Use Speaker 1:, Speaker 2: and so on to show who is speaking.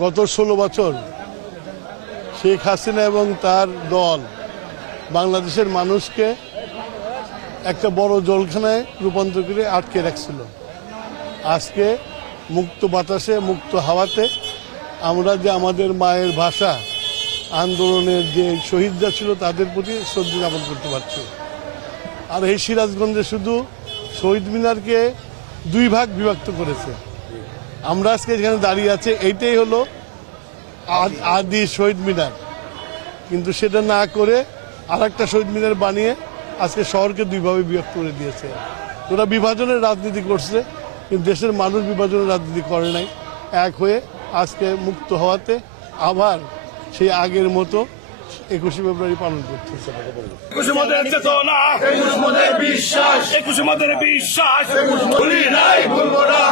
Speaker 1: গত ষোলো বছর শেখ হাসিনা এবং তার দল বাংলাদেশের মানুষকে একটা বড় জলখানায় রূপান্তর করে আটকে রাখছিল। আজকে মুক্ত বাতাসে, মুক্ত হাওয়াতে আমরা যে আমাদের মায়ের ভাষা আন্দোলনের যে শহীদরা ছিল তাদের প্রতি শ্রদ্ধা জ্ঞাপন করতে পারছি। আর এই সিরাজগঞ্জে শুধু শহীদ মিনারকে দুই ভাগ বিভক্ত করেছে। আমরা আজকে যেখানে দাঁড়িয়ে আছে এইটাই হলো আদি শহীদ মিনার। কিন্তু সেটা না করে আর একটা শহীদ মিনার বানিয়ে আজকে শহরকে দুইভাবে বিভক্ত করে দিয়েছে। ওরা বিভাজনের রাজনীতি করছে কিন্তু দেশের মানুষ বিভাজনের রাজনীতি করে নাই। এক হয়ে আজকে মুক্ত হওয়াতে আবার সেই আগের মতো একুশে ফেব্রুয়ারি পালন করতেছে।
Speaker 2: একুশে মধ্যে চেতনা
Speaker 3: একুশ মধ্যে বিশ্বাস।
Speaker 2: একুশে মধ্যে বিশ্বাস।
Speaker 3: ভুলি নাই ভুলবো না।
Speaker 2: ভুলি নাই ভুলবো